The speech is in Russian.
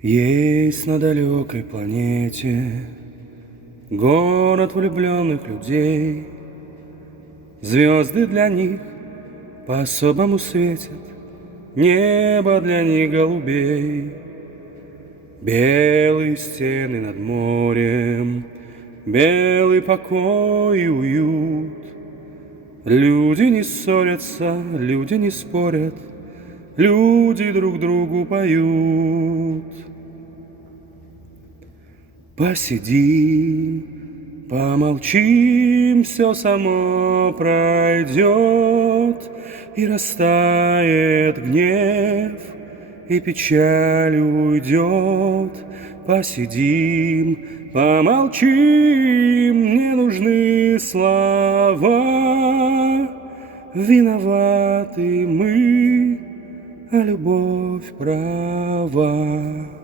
Есть на далекой планете город влюбленных людей. Звезды для них по-особому светят, небо для них голубей. Белые стены над морем, белый покой и уют. Люди не ссорятся, люди не спорят, люди друг другу поют. Посидим, помолчим, все само пройдет, и растает гнев, и печаль уйдет. Посидим, помолчим, не нужны слова. Виноваты мы, а любовь права.